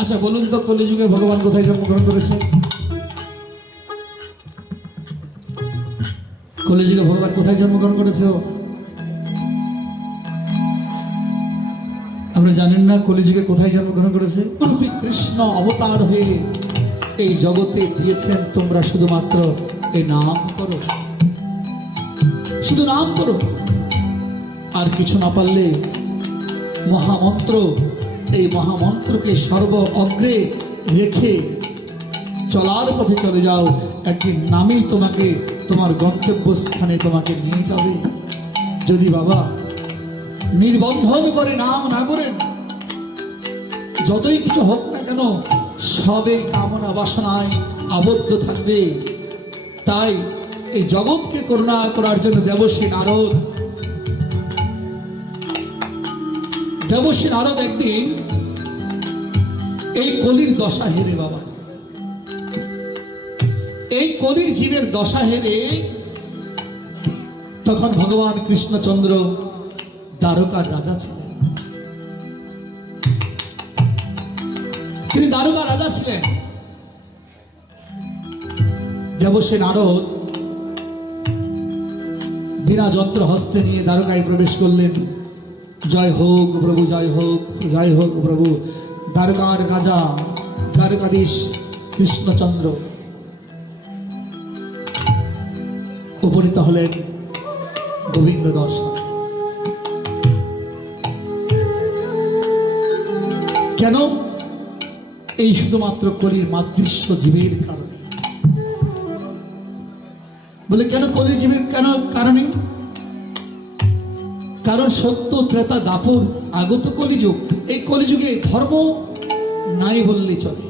আচ্ছা বলুন তো, কলিযুগে ভগবান কোথায় জন্মগ্রহণ করেছে? কলিযুগে ভগবান কোথায় জন্মগ্রহণ করেছে? আমরা জানেন না কলিযুগে কোথায় জন্মগ্রহণ করেছে? কৃষ্ণ অবতার হয়ে এই জগতে দিয়েছেন, তোমরা শুধুমাত্র এই নাম করো, শুধু নাম করো, আর কিছু না পারলে মহামন্ত্র, এই মহামন্ত্রকে সর্ব অগ্রে রেখে চলার পথে চলে যাও। একদিন নামই তোমাকে তোমার গন্তব্যস্থানে তোমাকে নিয়ে যাবে। যদি বাবা নির্বন্ধন করে নাম না করেন, যতই কিছু হোক না কেন সবে কামনা বাসনায় আবদ্ধ থাকবে। তাই এই জগৎকে করুণা করার জন্য দেবশ্রী নারদ একদিন এই কলির দশা হেরে, বাবা এই কলির জীবের দশা হেরে তখন ভগবান কৃষ্ণচন্দ্র দ্বারকার রাজা ছিলেন। তিনি দ্বারকার রাজা ছিলেন। দেবশ্রী নারদ বিনা যন্ত্র হস্তে নিয়ে দ্বারকায় প্রবেশ করলেন। জয় হোক প্রভু, জয় হোক, জয় হোক প্রভু। দ্বারকার রাজা, দ্বারকাধীশ কৃষ্ণচন্দ্র উপনীত হলেন গোবিন্দ দর্শন। কেন? এই শুধুমাত্র কলির মাতৃস্ব জীবের কারণে। বলে কেন কলির জীবের কেন কারণে? কারণ সত্য ত্রেতা দাপর আগত কলিযুগ। এই কলিযুগে ধর্ম নাই বললে চলে।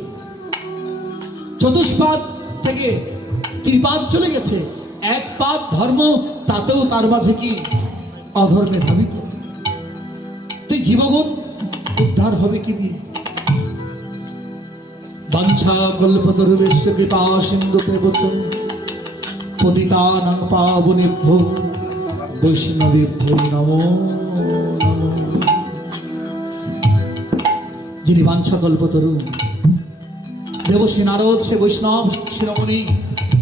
চতুষ্পাদ থেকে ত্রিপাদ চলে গেছে, এক পাদ ধর্ম, তাতেও তার মাঝে কি অধর্মে ধাবিত। তুই জীবগণ উদ্ধার হবে কি দিয়ে? বাঞ্ছা কল্পতরুবেশ্য কৃপা সিন্ধুতে বচন পতিতানাং পাবনেভ্যো বৈষ্ণবেভ্যো নমো নমঃ। যিনি বাঞ্ছা কল্পতরু দেবশ্রী নারদ, সে বৈষ্ণব শিরোমণি,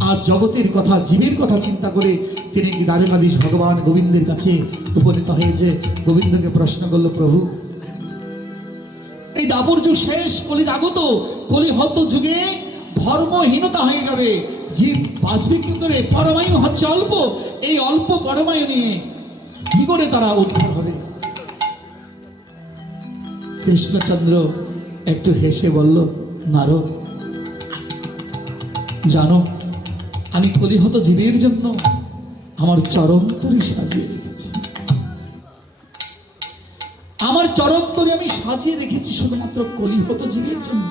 আজ জগতের কথা, জীবের কথা চিন্তা করে তিনি দ্বারকাধীশ ভগবান গোবিন্দের কাছে উপনীত হয়েছে। গোবিন্দকে প্রশ্ন করল, প্রভু এই দাপর যুগ শেষ, কলির আগত, কলিহত যুগে ধর্মহীনতা হয়ে যাবে, জীব বাঁচবে কি করে? পরমায়ু হচ্ছে অল্প, এই অল্প পরমায়ু নিয়ে কি করে তারা উদ্ধার হবে? কৃষ্ণচন্দ্র একটু হেসে বলল, নারদ জানো, আমি কলিহত জীবের জন্য আমার চরণতরী সাজিয়ে রেখেছি। আমার চরণতরী আমি সাজিয়ে রেখেছি শুধুমাত্র কলিহত জীবের জন্য।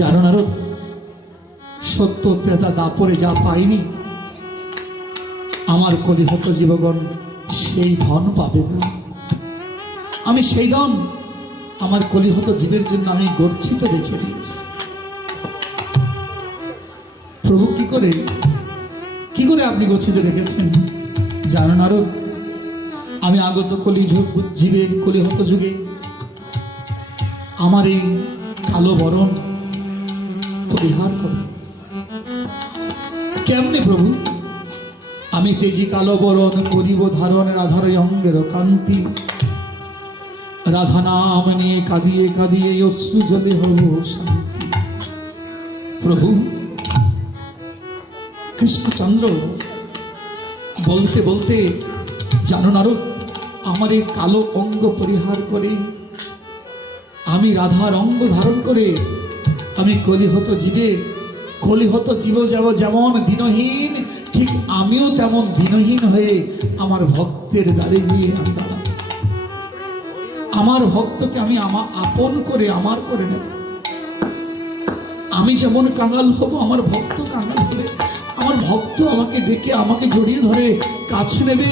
জানো নারদ, সত্য ত্রেতা দাপরে যা পাইনি, আমার কলিহত জীবগণ সেই ধন পাবে না। আমি সেই ধন আমার কলিহত জীবের জন্য আমি গচ্ছিত রেখে দিয়েছি। প্রভু কি করে আপনি গচ্ছিত রেখেছেন? জানো নারদ, আমি আগত জীবের কলিহত যুগে আমার এই কালো বরণ পরিহার করো। কেমনে প্রভু? আমি তেজি কালো বরণ করিব ধারণ, রাধার অঙ্গের কান্তি, রাধা নাম নিয়ে কাঁদিয়ে কাঁদিয়ে অশ্রু জলে হব শান্তি। প্রভু কৃষ্ণচন্দ্র বলতে বলতে, জানো নারদ, আমার এই কালো অঙ্গ পরিহার করে আমি রাধার অঙ্গ ধারণ করে আমি কলিহত জীব যেমন দিনহীন, ঠিক আমিও তেমন দিনহীন হয়ে আমার ভক্তের দ্বারে গিয়ে আমি দাঁড়াবো। আমার ভক্তকে আমি আপন করে আমার করে নেব। আমি যেমন কাঙাল হব, আমার ভক্ত কাঙাল হবে। আমার ভক্ত আমাকে ডেকে আমাকে জড়িয়ে ধরে কাছে নেবে।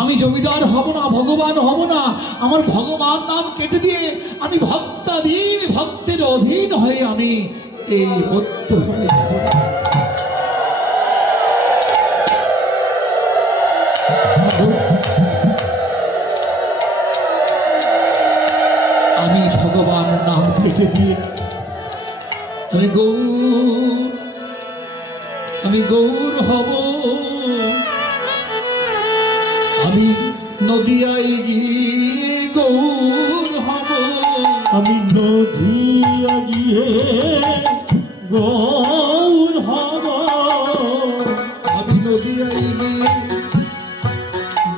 আমি জমিদার হব না, ভগবান হব না। আমার ভগবান নাম কেটে দিয়ে আমি ভক্তাধীন, ভক্তের অধীন হয়ে আমি এই বদ্ধ হয়ে যাব। আমি ভগবান নাম কেটে দিয়ে আমি গৌর হব, আমি নদিয়ায় গিয়ে গৌর হব, আমি নদিয়া গিয়ে গৌর হব, আমি নদিয়ায় গিয়ে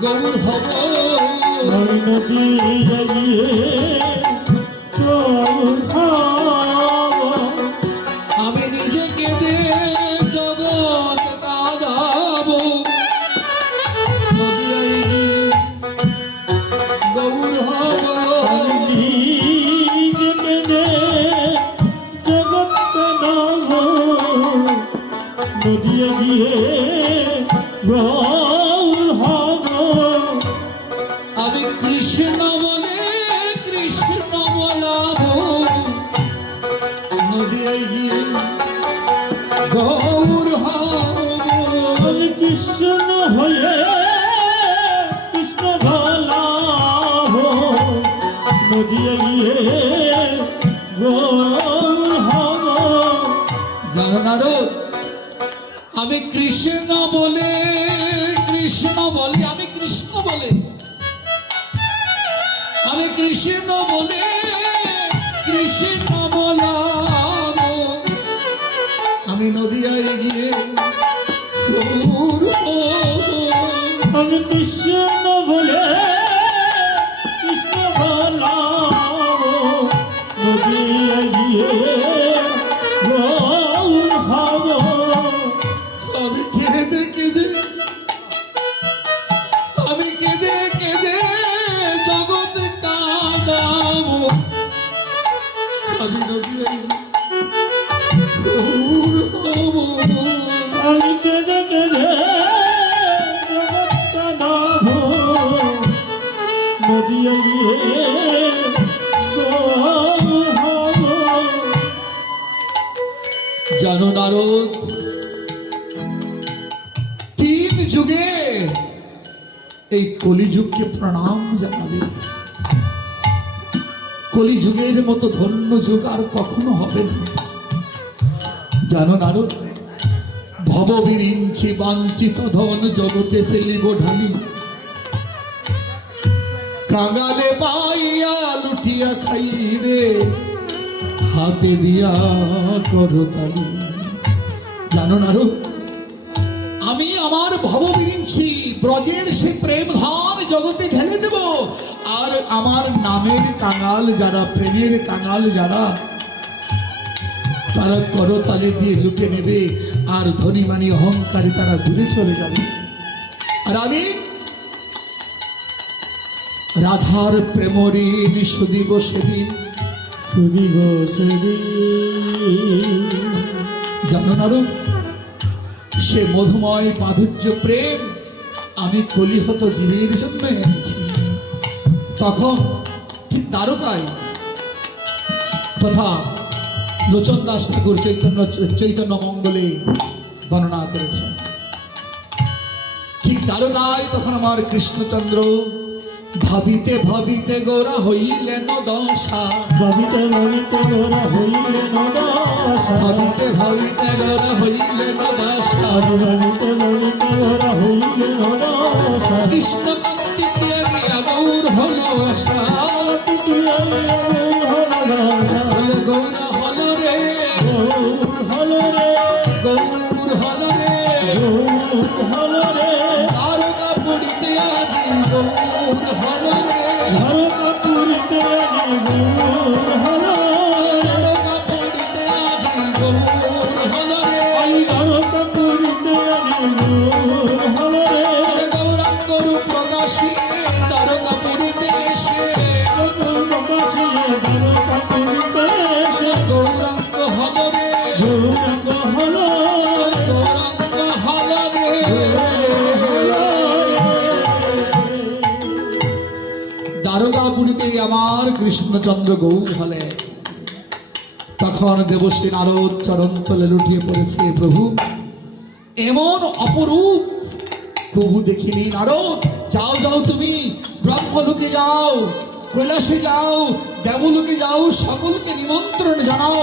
গৌর হব, আমি নদিয়া গিয়ে গৌর হব, আমি নিজেকে দে জগৎ কাঁদাবো, নদিয়ায় গিয়ে গৌর হব, আমি নিজেকে দে জগৎ কাঁদাব, নদিয়া গিয়ে গৌর হব, আমি কৃষ্ণ বলে কৃষ্ণ বলাবো, নদিয়ায় গিয়ে গৌর হব, আমি কৃষ্ণ হয়ে কৃষ্ণ বলাব, নদিয়া গিয়ে গৌর হব, জানো না রো, আমি কৃষ্ণ বলে আমি কৃষ্ণ বলে আমি কৃষ্ণ বলে কৃষ্ণ বলাবো, আমি নদিয়ায় গিয়ে গৌর হব, আমি কৃষ্ণ বলে কৃষ্ণ বলাব, নদিয়া গিয়ে গৌর হব, আমি কেঁদে কেঁদে জগৎ কাঁদাবো, আমি নদিয়ায় গৌর হব, আমি কেঁদে কেঁদে জগৎ কাঁদাব, নদিয়া গিয়ে গৌর হব, জানো নারদ, 3 যুগে এই কলিযুগকে প্রণাম জানাবে, কলিযুগের মতো ধন্য যুগ আর কখনো হবে না। জানো নারদ, ভববিরিঞ্চি বাঞ্ছিত ধন জগতে ফেলিব ঢালি, কাঙালে পাইয়া লুটিয়া খাইবে, হাতে দিয়া করতালি। জানো নারদ, আমি আমার ভববিরিঞ্চি ব্রজের সে প্রেম ধন জগতে ঢেলে দেব, আর আমার নামের কাঙাল যারা, প্রেমের কাঙাল যারা, তারা করতালি দিয়ে লুটে নেবে, আর ধনীমানি অহংকারী তারা দূরে চলে যাবে, আর আমি রাধার প্রেমঋণ সুদিব সেদিন। সুদিব সেদিন, জানো নারদ, সে মধুময় মাধুর্য প্রেম আমি কলিহত জীবের জন্য এনেছি। তখন ঠিক দ্বারকায় তথা লোচন দাস ঠাকুর চৈতন্য মঙ্গলে বর্ণনা করেছেন, ঠিক দ্বারকায় তখন আমার কৃষ্ণচন্দ্র ভাবিতে ভাবিতে গোরা হইলেন দশা, ভাবিতে ভাবিতে গোরা হইলেন দশা, ভাবিতে ভাবিতে গোরা হইলেন দশা, ভাবিতে ভাবিতে গোরা হইলেন দশা, কৃষ্ণ কান্তিতে গিয়া গৌর হলো আশা, বলে গৌর হলো রে, গৌর হলো রে, গৌর হলো রে, গৌর হলো রে, দ্বারকা পুরীতে আজি গৌর হলো রে, দ্বারকা পুরীতে আজি গৌর হলো রে, দ্বারকা পুরীতে আজি গৌর হলো রে, দ্বারকা পুরীতে আজি গৌর হলো রে, গৌরাঙ্গ রূপ প্রকাশিয়ে দ্বারকা পুরীতে এসে, দ্বারকা পুরীতে এসে গৌরাঙ্গ হলো রে, গৌরাঙ্গ হলো, গৌরাঙ্গ হলো রে। দ্বারকাপুরীতে আমার কৃষ্ণচন্দ্র গৌর হলে, তখন দেবশ্রী নারদ চরণ তলে লুটিয়ে পড়েছে, প্রভু এমন অপরূপ কবু দেখিনি। নারদ, যাও যাও, তুমি ব্রহ্মলোকে যাও, কৈলাসে যাও, দেবলোকে যাও, সকলকে নিমন্ত্রণ জানাও,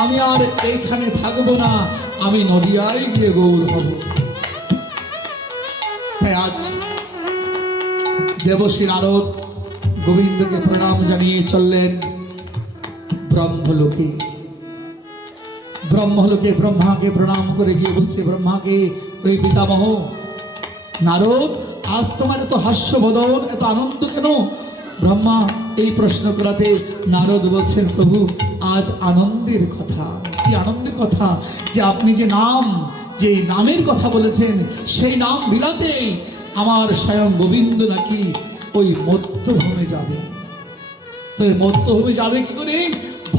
আমি আর এইখানে থাকবো না, আমি নদিয়ায় গিয়ে গৌর হব। তাই আজ দেবশ্রী নারদ গোবিন্দকে প্রণাম জানিয়ে চললেন ব্রহ্মলোকে। ব্রহ্মলোকে ব্রহ্মাকে প্রণাম করে গিয়ে বলছে ব্রহ্মাকে, ওই পিতামহ নারদ, আজ তোমার এত হাস্যবদন, এত আনন্দ কেন? ব্রহ্মা এই প্রশ্ন করাতে নারদ বলছেন, প্রভু আজ আনন্দের কথা। কি আনন্দের কথা? যে আপনি যে নামের কথা বলেছেন, সেই নাম বিলাতে আমার স্বয়ং গোবিন্দ নাকি ওই মধ্যভূমে যাবে। তো এই মধ্যভূমে যাবে কি করে?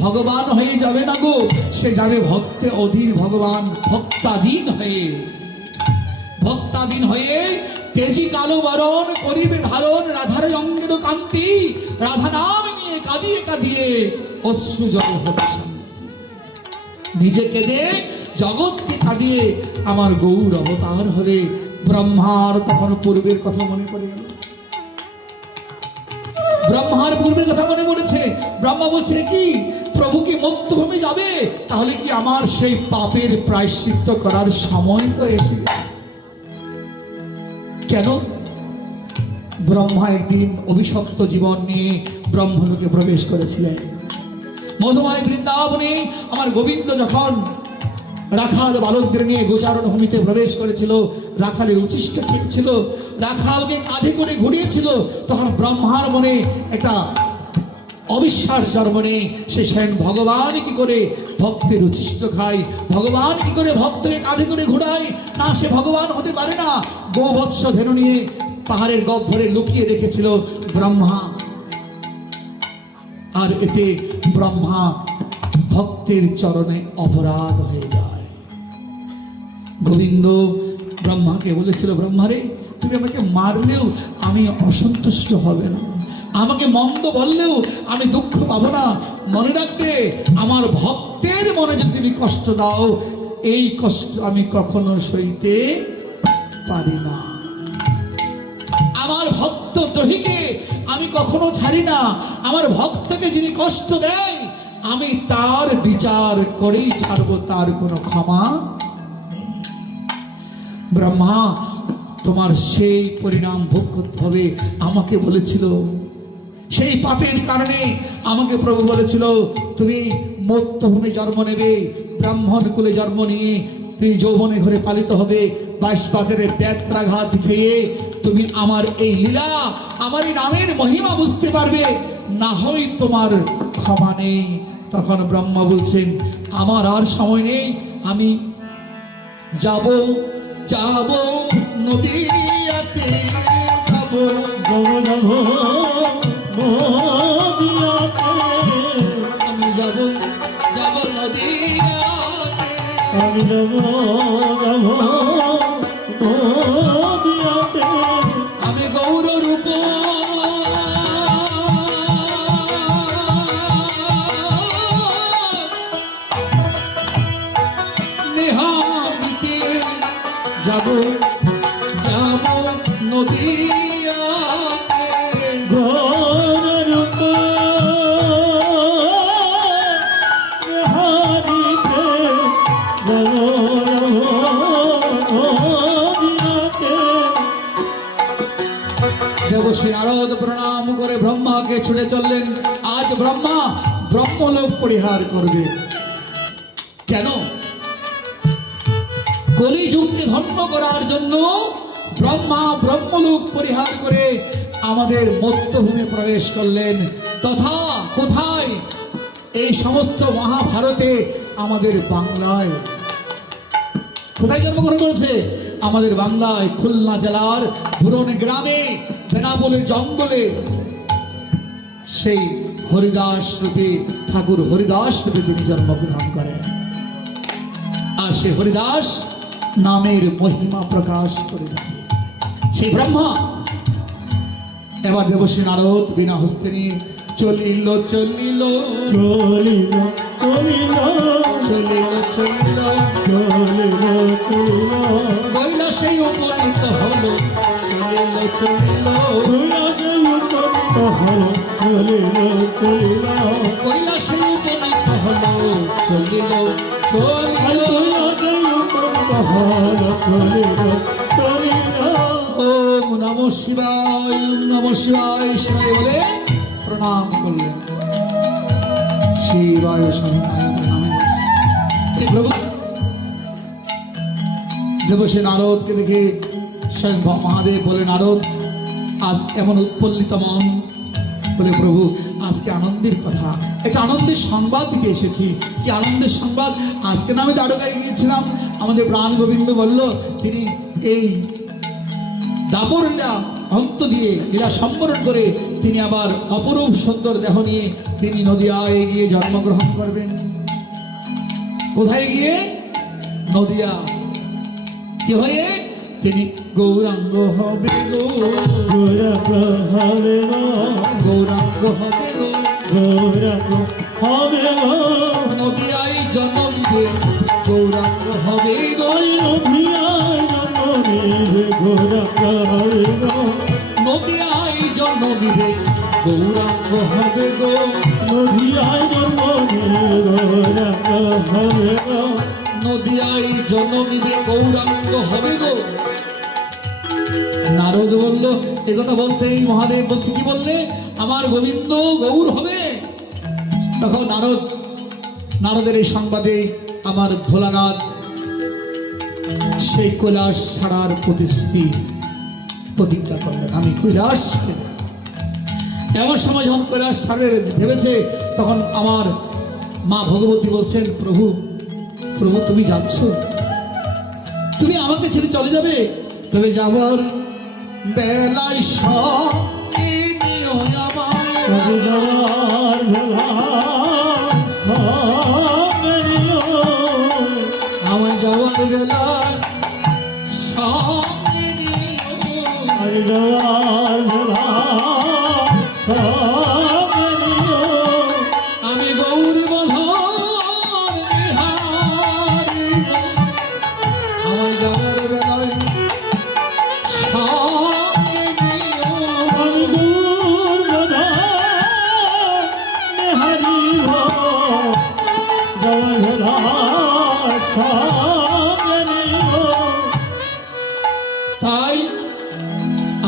ভগবান হয়ে যাবে না গো, সে যাবে ভক্তে অধীন ভগবান, ভক্তাধীন হয়ে। ভক্তাধীন হয়ে তেজি কালো বরণ করিবে ধারণ, রাধার অঙ্গের কান্তি, রাধা নাম নিয়ে কাঁদিয়ে কাঁদিয়ে অশ্রু জল হচ্ছে। নিজে কেঁদে জগৎকে কাঁদিয়ে আমার গৌর অবতার হবে। ব্রহ্মার তখন পূর্বের কথা মনে পড়ে গেল। ব্রহ্মার পূর্বের কথা মনে পড়েছে। ব্রহ্মা বলছে, কি প্রভু কি মধ্যভূমে যাবে? তাহলে কি আমার সেই পাপের প্রায়শ্চিত্ত করার সময় তো এসে গেছে। কেন? ব্রহ্মা একদিন অভিশপ্ত জীবন নিয়ে ব্রহ্মলোকে প্রবেশ করেছিলেন। মধুময় বৃন্দাবনে আমার গোবিন্দ যখন রাখাল বালকদের নিয়ে গোচারণ ভূমিতে প্রবেশ করেছিল, রাখালের উচ্ছিষ্ট খেয়েছিল, রাখালকে কাঁধে করে ঘুরিয়েছিল, তখন ব্রহ্মার মনে একটা অবিশ্বাস জন্মনে, সে স্বয়ং ভগবান কি করে ভক্তের উচ্ছিষ্ট খায়, ভগবান কি করে ভক্তকে কাঁধে করে ঘোরায়? না, সে ভগবান হতে পারে না। গোবৎস ধেনু নিয়ে পাহাড়ের গহ্বরে লুকিয়ে রেখেছিল ব্রহ্মা। আর এতে ব্রহ্মা ভক্তের চরণে অপরাধ হয়ে যায়। গোবিন্দ ব্রহ্মাকে বলেছিল, ব্রহ্মারে তুমি আমাকে মারলেও আমি অসন্তুষ্ট হবে না, আমাকে মন্দ বললেও আমি দুঃখ পাবো না। মনে রাখবে, আমার ভক্তের মনে যদি তুমি কষ্ট দাও, এই কষ্ট আমি কখনো সইতে পারি না। আমার ভক্ত দ্রোহীকে আমি কখনো ছাড়ি না। আমার ভক্তকে যিনি কষ্ট দেয়, আমি তার বিচার করেই ছাড়বো, তার কোনো ক্ষমা নেই। ব্রহ্মা, তোমার সেই পরিণাম ভোগ করতে হবে। আমাকে বলেছিল, সেই পাপের কারণে আমাকে প্রভু বলেছিল, তুমি মধ্যভূমি জন্ম নেবে, ব্রাহ্মণ কুলে জন্ম নিয়ে তুমি যৌবনে ঘরে পালিত হবে, 22 বাজারে ব্যত্রাঘাত খেয়ে তুমি আমার এই লীলা, আমার এই নামের মহিমা বুঝতে পারবে, না হয় তোমার ক্ষমা নেই। তখন ব্রহ্মা বলছেন, আমার আর সময় নেই, আমি যাব যাব নদীয়াতে যাব, আমি যাব যাব নদীয়াতে, আমি যাব নদীয়াতে, আমি গৌর রূপ নেহাতে যাব যাব নদীয়াতে, ঘোর হারিতে দেবশ্রী নারদ প্রণাম করে ব্রহ্মাকে ছুটে চললেন। আজ ব্রহ্মা ব্রহ্মলোক পরিহার করবে। কেন? কলিযুগকে ধন্য করার জন্য ব্রহ্মা ব্রহ্মলোক পরিহার করে আমাদের মধ্যভূমে প্রবেশ করলেন। তথা কোথায়? এই সমস্ত মহাভারতে আমাদের বাংলায়। কোথায় জন্মগ্রহণ করেছে? আমাদের বাংলায়, খুলনা জেলার পুরন গ্রামে, বেনাপোলের জঙ্গলে সেই হরিদাস রূপে, ঠাকুর হরিদাস রূপে তিনি জন্মগ্রহণ করেন। আর সে হরিদাস নামের মহিমা প্রকাশ করে দেয় সেই ব্রহ্মা। এবার দেবশ্রী নারদ বিনা হস্তে নিয়ে চলিল চলিল চলিল চলিল চলিল চলিল চলিল চলিল কৈলাসে উপনীত হলো, চলিল চলিল কৈলাসে উপনীত হলো চলিল চলিল কৈলাসে উপনীত হলো চলিল চলিল হলো চলিল চলিল ওম নমঃ শিবায় ওম নমঃ শিবায় শিবায় বলে প্রণাম করলেন। শিবায় শরণায় প্রণামে হে প্রভু দেবসে নারদকে দেখে স্বয়ং মহাদেব বলে নারদ আজ এমন উৎপল্লিত মন বলে প্রভু আজকে আনন্দের কথা একটা আনন্দের সংবাদ দিতে এসেছি। কি আনন্দের সংবাদ? আজকে না আমি দ্বারকায় গিয়েছিলাম, আমাদের প্রাণ গোবিন্দ বলল তিনি এই দাপর লীলা অন্ত দিয়ে লীলা সম্বরণ করে তিনি আবার অপরূপ সুন্দর দেহ নিয়ে তিনি নদিয়ায় গিয়ে জন্মগ্রহণ করবেন। কোথায় গিয়ে? নদিয়া। কি হয়ে? তিনি গৌরাঙ্গ হবে গো, গৌরাঙ্গ হবে গো, গৌরাঙ্গ হবে গো, গৌরাঙ্গ হবে গো, নদিয়ায় জন্ম নিবে গৌরাঙ্গ হবে গো, নদিয়ায় জন্ম নিবে গৌরাঙ্গ হবে গো, নদিয়ায় জন্ম নিবে গৌরাঙ্গ হবে গো, নদিয়ায় জন্ম নিবে গৌরাঙ্গ হবে গো, নদিয়ায় জন্ম নিবে গৌরাঙ্গ হবে গো। নারদ বলল এ কথা বলতেই মহাদেব বলছে কি বললে? আমার গোবিন্দ গৌর হবে। তখন নারদের এই সংবাদে আমার ভোলানাথ সেই কৈলাস ছাড়ার প্রতিজ্ঞা করলেন, আমি কৈলাস ছেড়ে। এমন সময় যখন কৈলাস ছাড়বে ভেবেছে তখন আমার মা ভগবতী বলছেন প্রভু প্রভু তুমি যাচ্ছ, তুমি আমাকে ছেড়ে চলে যাবে? তবে যাবার বেলায় সঙ্গে নিও আমায়, যাওয়ার বেলা সঙ্গে নিও, আমার যাওয়ার বেলায় সঙ্গে নিও, আর যাওয়ার বেলা সঙ্গে নিও, আমি গৌর বধন বিহারী, আমার যাওয়ার বেলায় সঙ্গে নিও, আমি দূর বাধা হারিব, যাওয়ার বেলা সঙ্গে নিও। তাই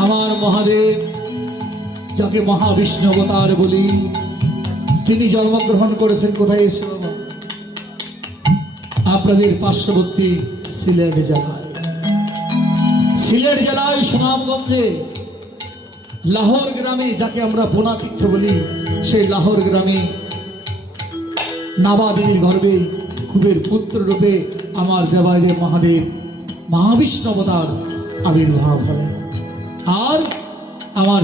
আমার মহাদেব যাকে মহাবিষ্ণু অবতার বলি তিনি জন্মগ্রহণ করেছেন কোথায়? এসে বাবা আপনাদের পার্শ্ববর্তী সিলেট জেলায়, সিলেট জেলায় সুনামগঞ্জে লাহোর গ্রামে, যাকে আমরা বোনাতীর্থ বলি, সেই লাহোর গ্রামে নাবাদিনীর গর্ভে কুবের পুত্র রূপে আমার দেবাদেব মহাদেব মহাবিষ্ণু অবতার আবির্ভাব হলেন। আর আমার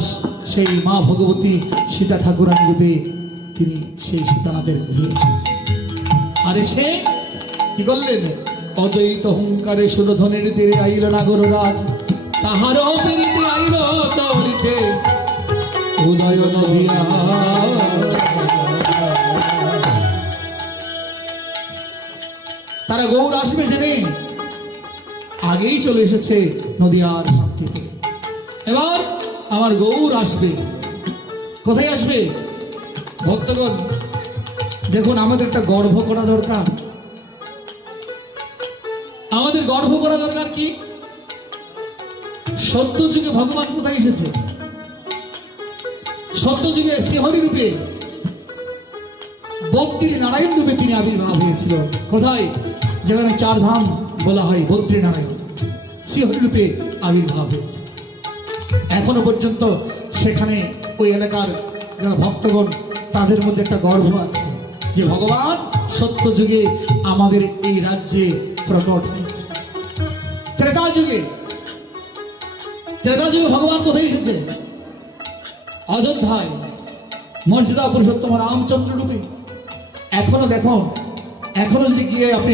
সেই মা ভগবতী সীতা ঠাকুরানী রূপে তিনি সেই সীতানাথের গৃহে এসেছেন। আর এসে কি করলেন? অদ্বৈত হুঙ্কারে সুরধনের তীরে আইল নাগর রাজ, তাহারও পেরিতে আইল দৌড়িতে উদয় নদিয়া। তারা গৌর আসবে জেনে আগেই চলে এসেছে নদিয়ার সামনে থেকে। এবার আমার গৌর আসবে। কোথায় আসবে? ভক্তগণ দেখুন, আমাদের একটা গর্ব করা দরকার। আমাদের গর্ব করা দরকার কি? সত্যযুগে ভগবান কোথায় এসেছে? সত্যযুগে শ্রীহরি রূপে, বদ্রী নারায়ণ রূপে তিনি আবির্ভাব হয়েছিল। কোথায়? যেখানে চার ধাম বলা হয়, বদ্রী নারায়ণ শ্রীহরি রূপে আবির্ভাব হয়েছে। এখনো পর্যন্ত সেখানে ওই এলাকার যারা ভক্তগণ তাদের মধ্যে একটা গর্ব আছে যে ভগবান সত্যযুগে আমাদের এই রাজ্যে প্রকট হয়েছে। ত্রেতা যুগে ভগবান কোথায় এসেছে? অযোধ্যায় মর্যাদা পুরুষোত্তম রামচন্দ্র রূপে। এখনো দেখুন, এখনো যদি গিয়ে আপনি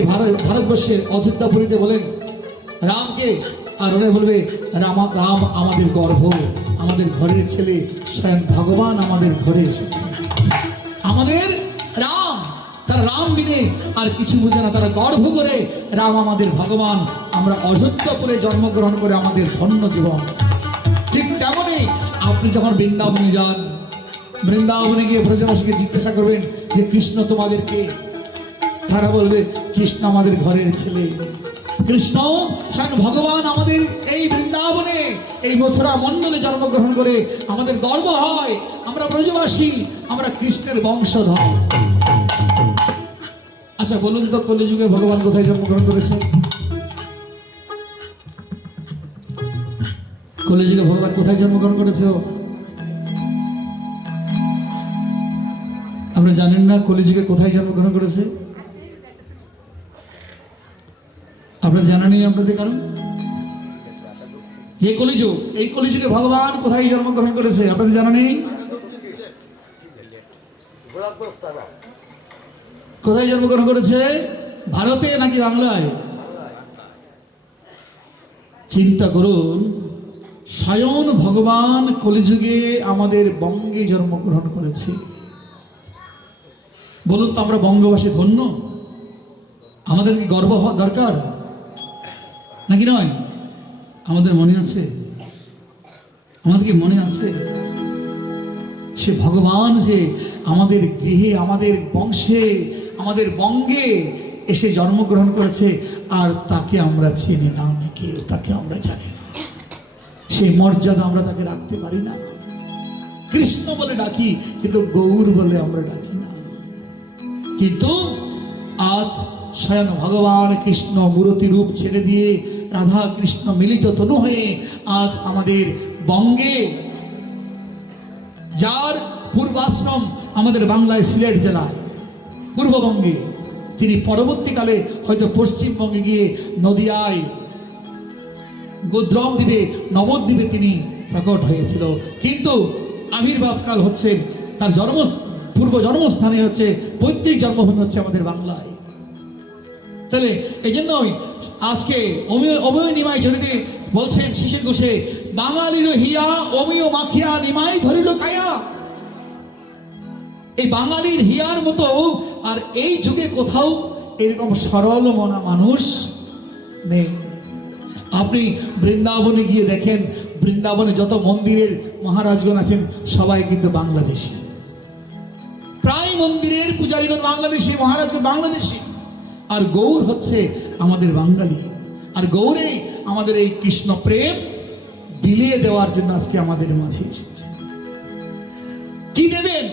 ভারতবর্ষের অযোধ্যাপুরীতে বলেন রামকে, আর ওরা বলবে রাম আমাদের গর্ভ, আমাদের ঘরের ছেলে, স্বয়ং ভগবান আমাদের ঘরে এসেছে। আমাদের রাম, তারা রাম বিনে আর কিছু বুঝে না, তারা গর্ব করে রাম আমাদের ভগবান, আমরা অযোধ্যাপুরে জন্মগ্রহণ করে আমাদের ধন্য জীবন। ঠিক তেমনই আপনি যখন বৃন্দাবনে যান, বৃন্দাবনে গিয়ে ব্রজবাসীকে জিজ্ঞাসা করবেন যে কৃষ্ণ তোমাদেরকে, তারা বলবে কৃষ্ণ আমাদের ঘরের ছেলে। কৃষ্ণ স্বয়ং ভগবান আমাদের এই বৃন্দাবনে, এই মথুরা মণ্ডলে জন্মগ্রহণ করে আমাদের গর্ব হয়, আমরা ব্রজবাসী, আমরা কৃষ্ণের বংশধর। আচ্ছা বলুন তো, কলিযুগে ভগবান কোথায় জন্মগ্রহণ করেছে? কলিযুগে ভগবান কোথায় জন্মগ্রহণ করেছে? আপনারা জানেন না কলিযুগে কোথায় জন্মগ্রহণ করেছে? আপনারা জানা নেই আপনাদের কারণ? যে কলিযুগ, এই কলিযুগে ভগবান কোথায় জন্মগ্রহণ করেছে আপনাদের জানা নেই? কোথায় জন্মগ্রহণ করেছে? ভারতে নাকি বাংলায়? চিন্তা করুন, স্বয়ং ভগবান কলিযুগে আমাদের বঙ্গে জন্মগ্রহণ করেছে। বলুন তো, আমরা বঙ্গবাসী ধন্য? আমাদের কি গর্ব হওয়া দরকার নাকি নয়? আমাদের মনে আছে? আমাদের কি মনে আছে সে ভগবান যে আমাদের গৃহে, আমাদের বংশে, আমাদের বঙ্গে এসে জন্মগ্রহণ করেছে, আর তাকে আমরা চিনি না, অনেকে তাকে আমরা জানি না, সেই মর্যাদা আমরা তাকে রাখতে পারি না। কৃষ্ণ বলে ডাকি, কিন্তু গৌর বলে আমরা ডাকি না। কিন্তু আজ স্বয়ং ভগবান কৃষ্ণ মূর্তি রূপ ছেড়ে দিয়ে রাধা কৃষ্ণ মিলিত তনু হয়ে আজ আমাদের বঙ্গে, যার পূর্বাশ্রম আমাদের বাংলায় সিলেট জেলায় পূর্ববঙ্গে, তিনি পরবর্তীকালে হয়তো পশ্চিমবঙ্গে গিয়ে নদিয়ায় গোদ্রম দ্বীপে, নবদ্বীপে তিনি প্রকট হয়েছিল। কিন্তু আবির্ভাবকাল হচ্ছে তার পূর্ব জন্মস্থানে হচ্ছে, পৈতৃক জন্মভূমি হচ্ছে আমাদের বাংলায়। তাহলে এই জন্যই আজকে অময় নিমাই চরিতে বলছেন শিশির ঘোষে, বাঙালির হিয়া অমিয় মাখিয়া নিমাই ধরিল কায়া। এই বাঙালির হিয়ার মতো আর এই যুগে কোথাও এরকম সরল মনা মানুষ নেই। আপনি বৃন্দাবনে গিয়ে দেখেন, বৃন্দাবনে যত মন্দিরের মহারাজগণ আছেন সবাই কিন্তু বাংলাদেশি। প্রায় মন্দিরের পূজারীগণ বাংলাদেশি, মহারাজগণ বাংলাদেশি, আর গৌর হচ্ছে আমাদের বাঙালি। আর গৌরে আমাদের এই কৃষ্ণ প্রেম বিলিয়ে দেওয়ার জন্য আজকে আমাদের মাঝে এসেছে। কি দেবেন?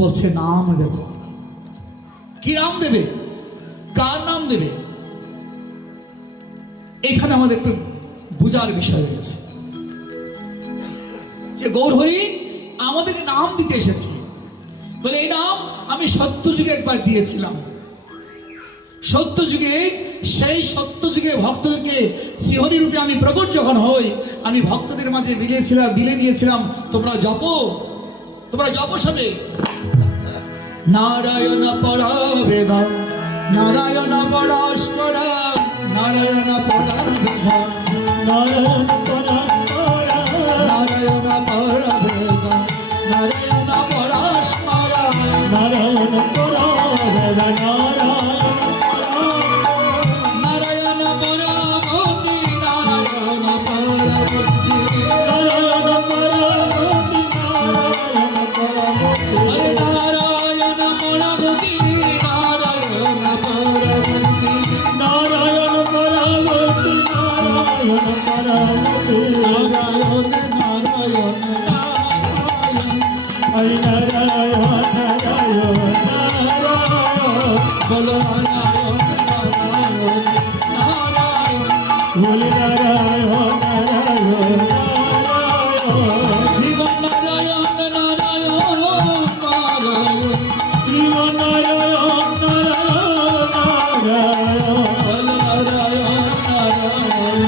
বলছে নাম দেব। কি নাম দেবে? কার নাম দেবে? এখানে আমাদের একটু বোঝার বিষয় রয়েছে যে গৌর হরি আমাদের নাম দিতে এসেছে। বলে এই নাম আমি সত্যযুগে একবার দিয়েছিলাম। সত্যযুগে, সেই সত্যযুগে ভক্তদেরকে শ্রীহরি রূপে আমি প্রকট যখন হই, আমি ভক্তদের মাঝে বিলে দিয়েছিলাম, তোমরা জপো, তোমরা জপো সবে নারায়ণ পরা বেদ, নারায়ণ পরাস্পর, নারায়ণ পরা বেদ, নারায়ণ পরা নারায়ণ পরা বেদ, নারায়ণ পরাস্পর, নারায়ণ পরা বেদ, নারায়ণ পরাবতী, নারায়ণ পরাবতী, নারায়ণ পরাবতী, নারায়ণ পরাবতী, হরে নারায়ণ পরাবতী, নারায়ণ পরাবতী, নারায়ণ পরাবতী, নারায়ণ পরাবতী, নারায়ণ নারায়ণ নারায়ণ, হরি নারায়ণ নারায়ণ নারায়ণ, বলো নারায়ণ নারায়ণ নারায়ণ, বলি নারায়ণ নারায়ণ নারায়ণ, জীবন নারায়ণ নারায়ণ নারায়ণ, জীবন নারায়ণ নারায়ণ নারায়ণ, বলো নারায়ণ নারায়ণ নারায়ণ,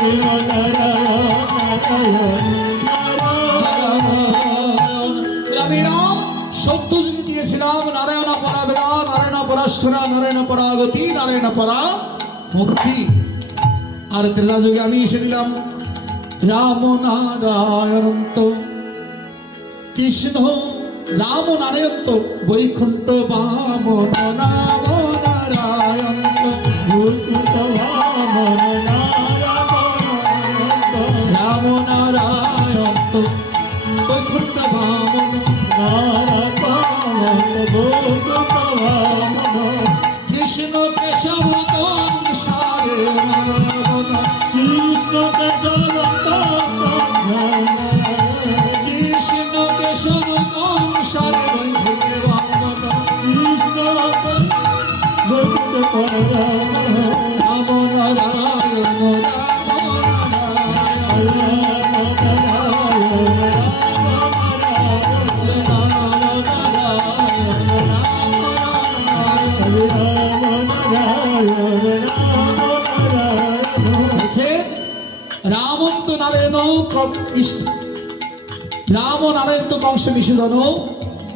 জীবন নারায়ণ নারায়ণ নারায়ণ, আমি নাম সত্যযুগে দিয়েছিলাম নারায়ণ পরা বেলা, নারায়ণ পরাস্পরা, নারায়ণ পরাগতি, নারায়ণ পরা মুক্তি। আর ত্রেতা যুগে আমি এসে দিলাম রাম নারায়ণ কৃষ্ণ, রাম নারায়ণ বৈকুণ্ঠ বাম নাম নারায়ণ, বৈকুণ্ঠ বামন নারায়ণ, রাম নারায়ণ বৈকুণ্ঠ কৃষ্ণ কেশব কংসারে বামন কৃষ্ণ কেশব কংসারে বৈকুণ্ঠে বামন রাম নারায়ণ রামন্ত নারায়ণ কৃষ্ণ রাম নারায়ণ কংস নিষেধন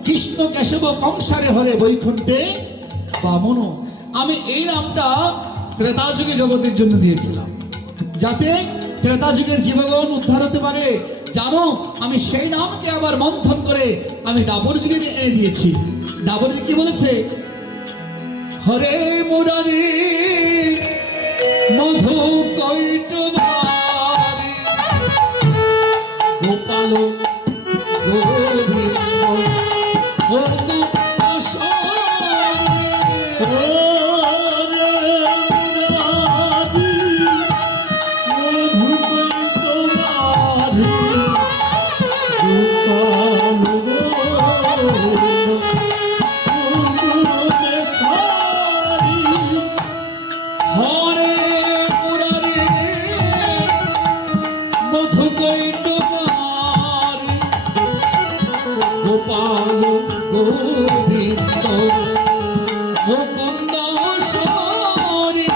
কৃষ্ণ কেশব কংসারে হরে বৈকুণ্ঠে বামন। আমি এই নামটা ত্রেতা যুগে জগতের জন্য দিয়েছিলাম, যাতে ত্রেতা যুগের জীবগণ উদ্ধার হতে পারে। জানো, আমি সেই নামকে আবার মন্থন করে আমি দাপর যুগে এনে দিয়েছি। দাপর যুগে কি বলেছে? হরে মুরারি মধু কৈটভারি গোপাল গোবিন্দ গোপাল গোবিন্দ মুকুন্দ সরি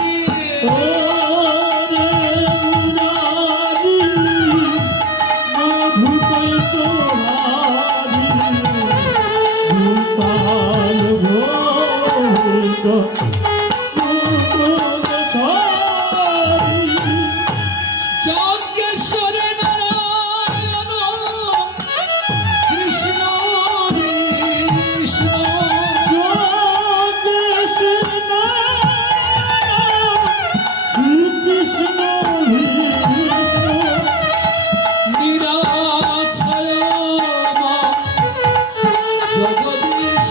যজ্ঞেশ্বরে নারায়ণ কৃষ্ণ কৃষ্ণ নিরাছয় জগদীশ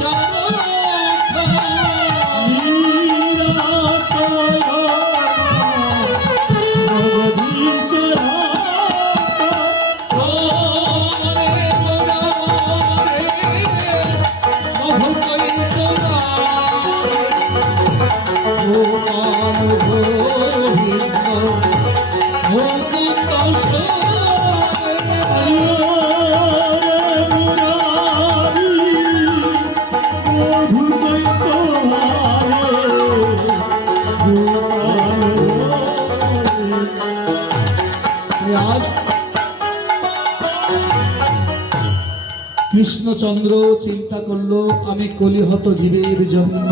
কৃষ্ণচন্দ্র চিন্তা করলো, আমি কলিহত জীবের জন্য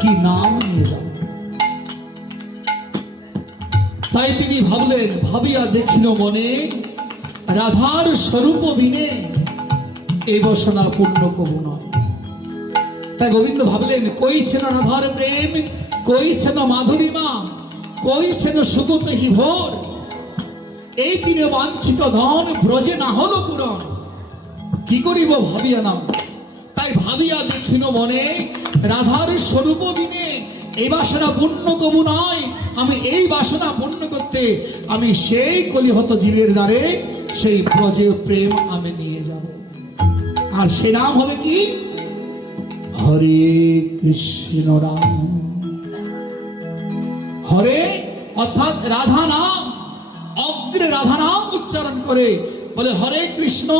কি নাম নিয়ে যাব। তাই তিনি ভাবলেন, ভাবিয়া দেখিল মনে রাধার স্বরূপ বিনে এই বসনা পূর্ণ কবু নয়। তাই গোবিন্দ ভাবলেন, কইছেন রাধার প্রেম, কইছেন মাধুরীমা, কইছেন সুগত হি ভোর, এই তিনে বাঞ্ছিত ধন ব্রজে না হলো পূরণ, কি করিব ভাবিয়া নাম। তাই ভাবিয়া দেখিল মনে রাধার স্বরূপ বিনে এই বাসনা পূর্ণ কবু নয়। আমি এই বাসনা পূর্ণ করতে আমি সেই কলিহত জীবের দ্বারে সেই ব্রজে প্রেম আমি নিয়ে যাব। আর সে নাম হবে কি? হরে কৃষ্ণ রাম। হরে অর্থাৎ রাধা নাম, অগ্রে রাধা নাম উচ্চারণ করে বলে হরে কৃষ্ণ,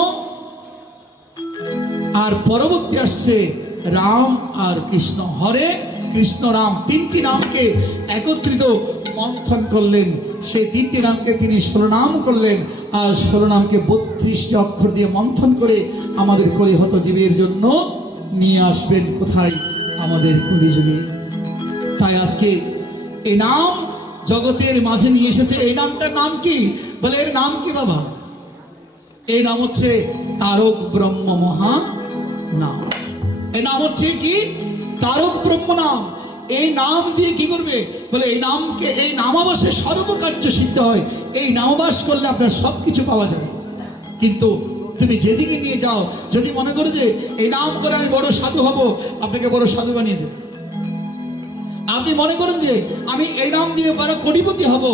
আর পরবর্তী আসছে রাম আর কৃষ্ণ। হরে কৃষ্ণ রাম তিনটি নামকে একত্রিত মন্থন করলেন, সেই তিনটি নামকে তিনি 16 নাম করলেন। আর 16 নামকে 32টি অক্ষর দিয়ে মন্থন করে আমাদের কলিহত জীবের জন্য নিয়ে আসবেন কোথায়? আমাদের কলিযুগে। তাই আজকে এই নাম জগতের মাঝে নিয়ে এসেছে। এই নামটার নাম কি? বলে এর নাম কি বাবা? এই নাম হচ্ছে তারক ব্রহ্ম মহা নাম। এই নাম হচ্ছে কি? তারক ব্রহ্ম নাম। এই নাম দিয়ে কি করবে? বলে এই নামকে, এই নামাবাসে সর্বকার্য সিদ্ধ হয়। এই নামাবাস করলে আপনার সবকিছু পাওয়া যাবে। কিন্তু তুমি যেদিকে নিয়ে যাও, যদি মনে করো যে এই নাম করে আমি বড় সাধু হব, আপনাকে বড় সাধু বানিয়ে দেব। আপনি মনে করেন যে আমি এই নাম দিয়ে বড় কোটিপতি হব,